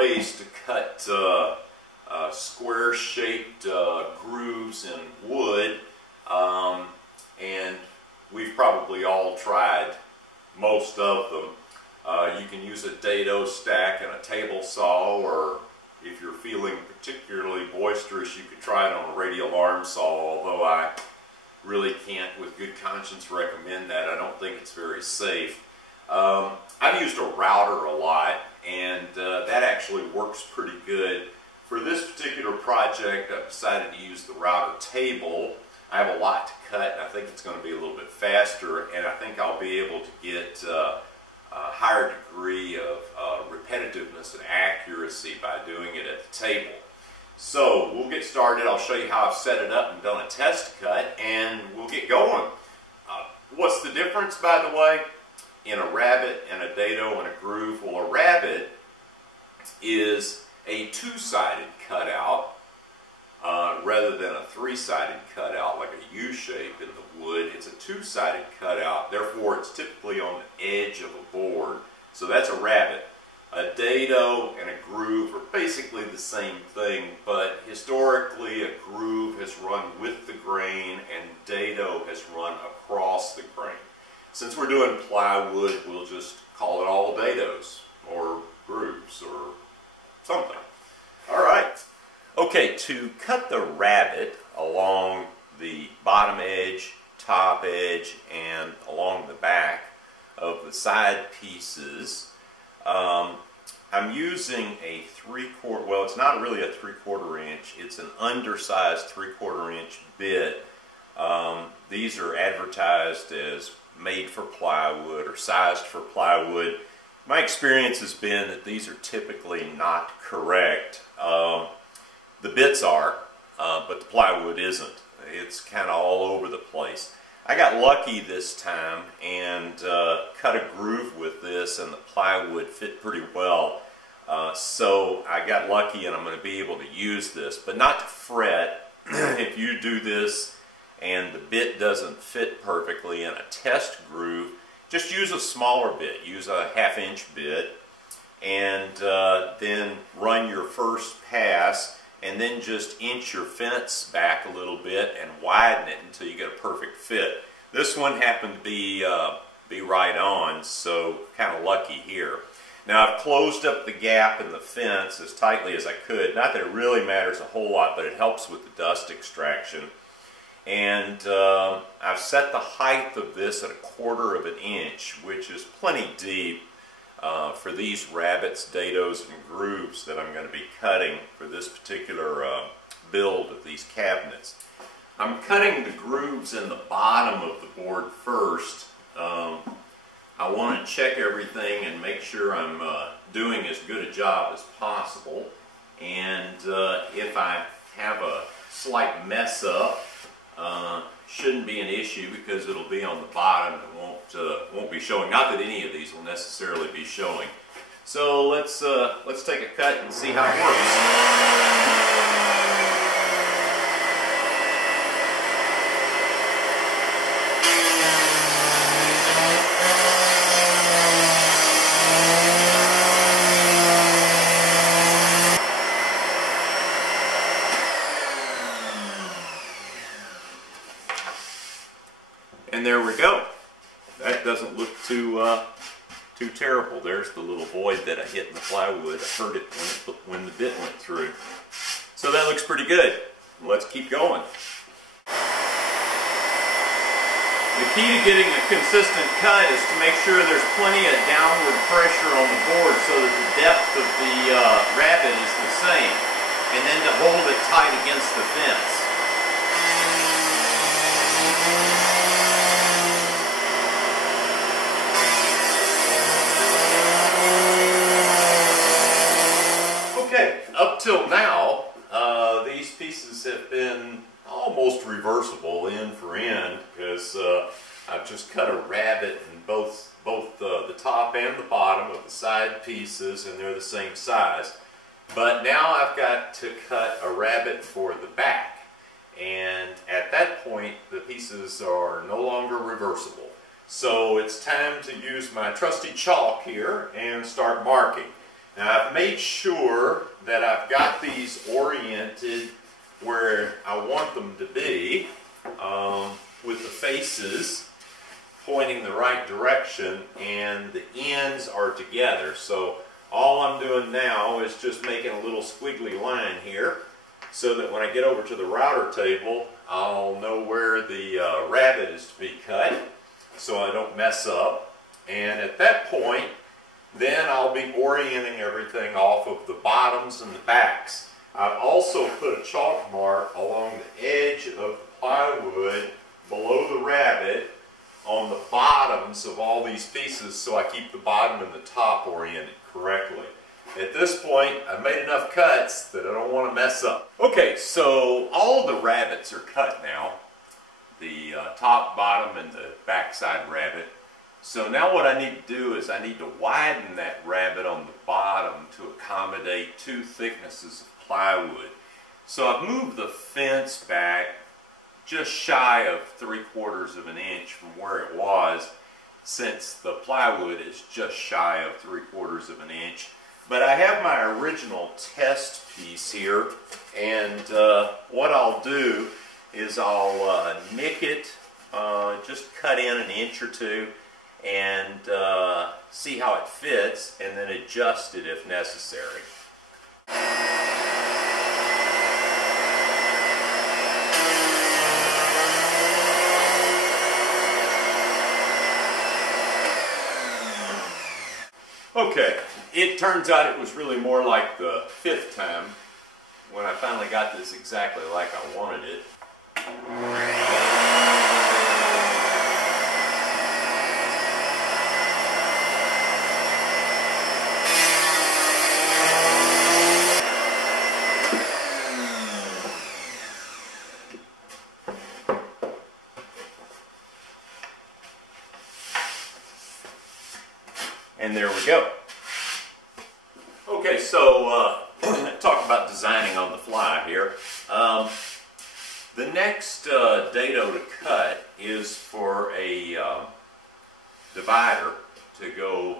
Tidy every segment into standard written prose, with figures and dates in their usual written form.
ways to cut square-shaped grooves in wood, and we've probably all tried most of them. You can use a dado stack and a table saw, or if you're feeling particularly boisterous, you could try it on a radial arm saw, although I really can't with good conscience recommend that. I don't think it's very safe. I've used a router a lot, and that actually works pretty good. For this particular project, I've decided to use the router table. I have a lot to cut, and I think it's going to be a little bit faster, and I think I'll be able to get a higher degree of repetitiveness and accuracy by doing it at the table. So we'll get started. I'll show you how I've set it up and done a test cut, and we'll get going. What's the difference, by the way, in a rabbet and a dado and a groove? Well, a rabbet is a two-sided cutout rather than a three-sided cutout like a U-shape in the wood. It's a two-sided cutout, therefore it's typically on the edge of a board. So that's a rabbet. A dado and a groove are basically the same thing, but historically a groove has run with the grain and dado has run across the grain. Since we're doing plywood, we'll just call it all dados or grooves or something. All right. Okay, to cut the rabbet along the bottom edge, top edge, and along the back of the side pieces, I'm using a 3/4, well, it's not really a 3/4 inch, it's an undersized 3/4 inch bit. These are advertised as made for plywood or sized for plywood. My experience has been that these are typically not correct. The bits are, but the plywood isn't. It's kind of all over the place. I got lucky this time and cut a groove with this, and the plywood fit pretty well. So I got lucky, and I'm going to be able to use this, but not to fret. If you do this and the bit doesn't fit perfectly in a test groove, just use a smaller bit. Use a 1/2 inch bit, and then run your first pass, and then just inch your fence back a little bit and widen it until you get a perfect fit. This one happened to be right on, so kind of lucky here. Now I've closed up the gap in the fence as tightly as I could. Not that it really matters a whole lot, but it helps with the dust extraction. And I've set the height of this at 1/4 inch, which is plenty deep for these rabbets, dados, and grooves that I'm going to be cutting for this particular build of these cabinets. I'm cutting the grooves in the bottom of the board first. I want to check everything and make sure I'm doing as good a job as possible. And if I have a slight mess up, shouldn't be an issue because it'll be on the bottom and won't be showing. Not that any of these will necessarily be showing. So let's take a cut and see how it works. And there we go. That doesn't look too terrible. There's the little void that I hit in the plywood. I heard it when the bit went through. So that looks pretty good. Let's keep going. The key to getting a consistent cut is to make sure there's plenty of downward pressure on the board so that the depth of the rabbet is the same, and then to hold it tight against the fence. Up till now, these pieces have been almost reversible end for end because I've just cut a rabbet in both the top and the bottom of the side pieces, and they're the same size. But now I've got to cut a rabbet for the back, and at that point the pieces are no longer reversible. So it's time to use my trusty chalk here and start marking. Now I've made sure that I've got these oriented where I want them to be, with the faces pointing the right direction and the ends are together. So all I'm doing now is just making a little squiggly line here so that when I get over to the router table, I'll know where the rabbet is to be cut so I don't mess up. And at that point, then I'll be orienting everything off of the bottoms and the backs. I've also put a chalk mark along the edge of the plywood below the rabbet on the bottoms of all these pieces so I keep the bottom and the top oriented correctly. At this point, I've made enough cuts that I don't want to mess up. Okay, so all the rabbets are cut now. The top, bottom, and the backside rabbet. So now what I need to do is I need to widen that rabbet on the bottom to accommodate two thicknesses of plywood. So I've moved the fence back just shy of 3/4 of an inch from where it was, since the plywood is just shy of 3/4 of an inch. But I have my original test piece here, and what I'll do is I'll nick it, just cut in an inch or two, and see how it fits, and then adjust it if necessary. Okay, it turns out it was really more like the 5th time when I finally got this exactly like I wanted it. And there we go. Okay, so talk about designing on the fly here. The next dado to cut is for a divider to go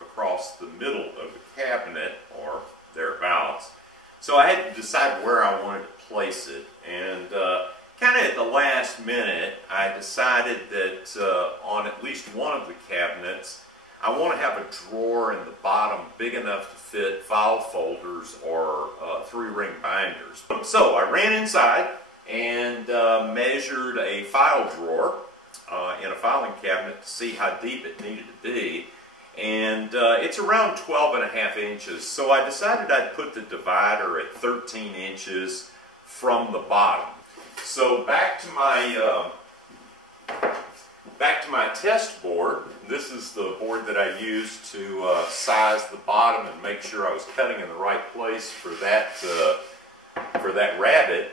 across the middle of the cabinet or thereabouts. So I had to decide where I wanted to place it, and kind of at the last minute I decided that on at least one of the cabinets I want to have a drawer in the bottom big enough to fit file folders or 3-ring binders. So I ran inside and measured a file drawer in a filing cabinet to see how deep it needed to be. And it's around 12.5 inches. So I decided I'd put the divider at 13 inches from the bottom. So back to my test board. This is the board that I used to size the bottom and make sure I was cutting in the right place for that rabbet.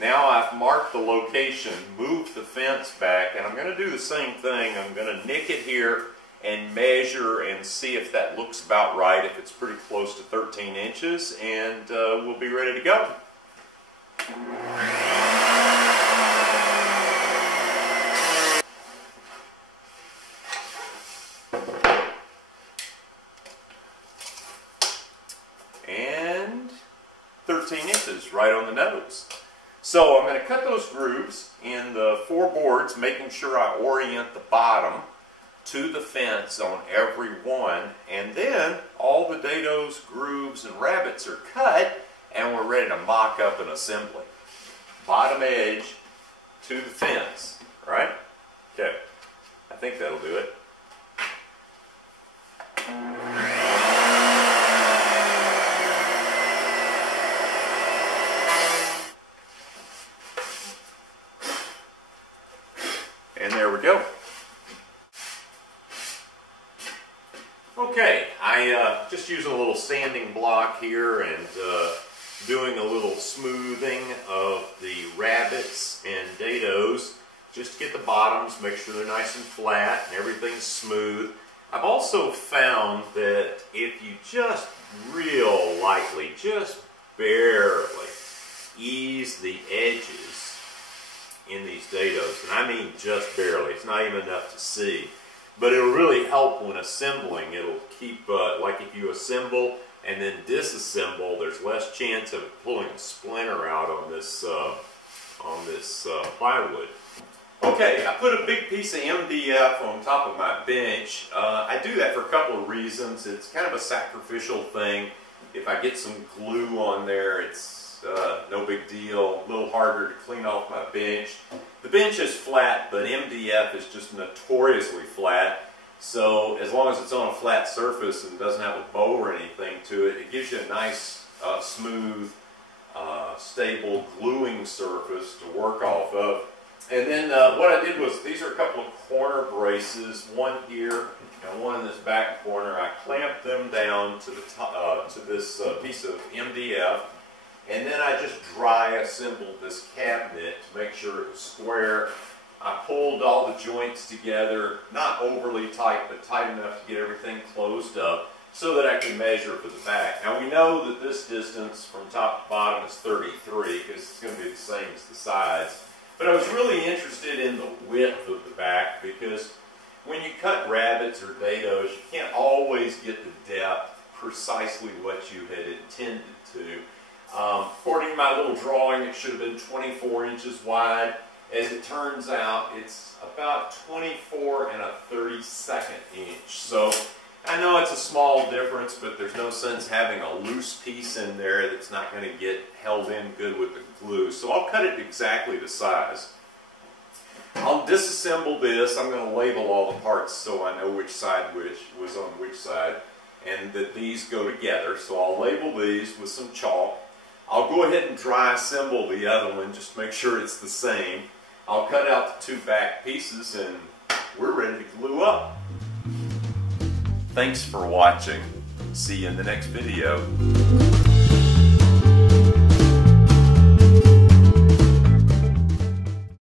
Now I've marked the location, moved the fence back, and I'm going to do the same thing. I'm going to nick it here and measure and see if that looks about right, if it's pretty close to 13 inches, and we'll be ready to go. And 13 inches right on the nose. So I'm going to cut those grooves in the 4 boards, making sure I orient the bottom to the fence on every one, and then all the dados, grooves, and rabbets are cut, and we're ready to mock up an assembly. Bottom edge to the fence, right? Okay, I think that'll do it. And there we go. Okay, I just using a little sanding block here and doing a little smoothing of the rabbets and dados just to get the bottoms, make sure they're nice and flat and everything's smooth. I've also found that if you just real lightly, just barely ease the edges in these dados, and I mean just barely, it's not even enough to see, but it'll really help when assembling. It'll keep, like if you assemble and then disassemble, there's less chance of pulling a splinter out on this plywood. Okay, I put a big piece of MDF on top of my bench. I do that for a couple of reasons. It's kind of a sacrificial thing. If I get some glue on there, it's no big deal. A little harder to clean off my bench. The bench is flat, but MDF is just notoriously flat. So as long as it's on a flat surface and doesn't have a bow or anything to it, it gives you a nice, smooth, stable gluing surface to work off of. And then what I did was, these are a couple of corner braces, one here and one in this back corner. I clamped them down to the top, to this piece of MDF, and then I just dry assembled this cabinet to make sure it was square. I pulled all the joints together, not overly tight, but tight enough to get everything closed up so that I can measure for the back. Now we know that this distance from top to bottom is 33 because it's going to be the same as the sides. But I was really interested in the width of the back because when you cut rabbets or dados, you can't always get the depth precisely what you had intended to. According to my little drawing, it should have been 24 inches wide. As it turns out, it's about 24 and a 32nd inch. So I know it's a small difference, but there's no sense having a loose piece in there that's not going to get held in good with the glue. So I'll cut it exactly to size. I'll disassemble this. I'm going to label all the parts so I know which side was on which side, and that these go together. So I'll label these with some chalk. I'll go ahead and dry assemble the other one just to make sure it's the same. I'll cut out the two back pieces and we're ready to glue up. Thanks for watching. See you in the next video.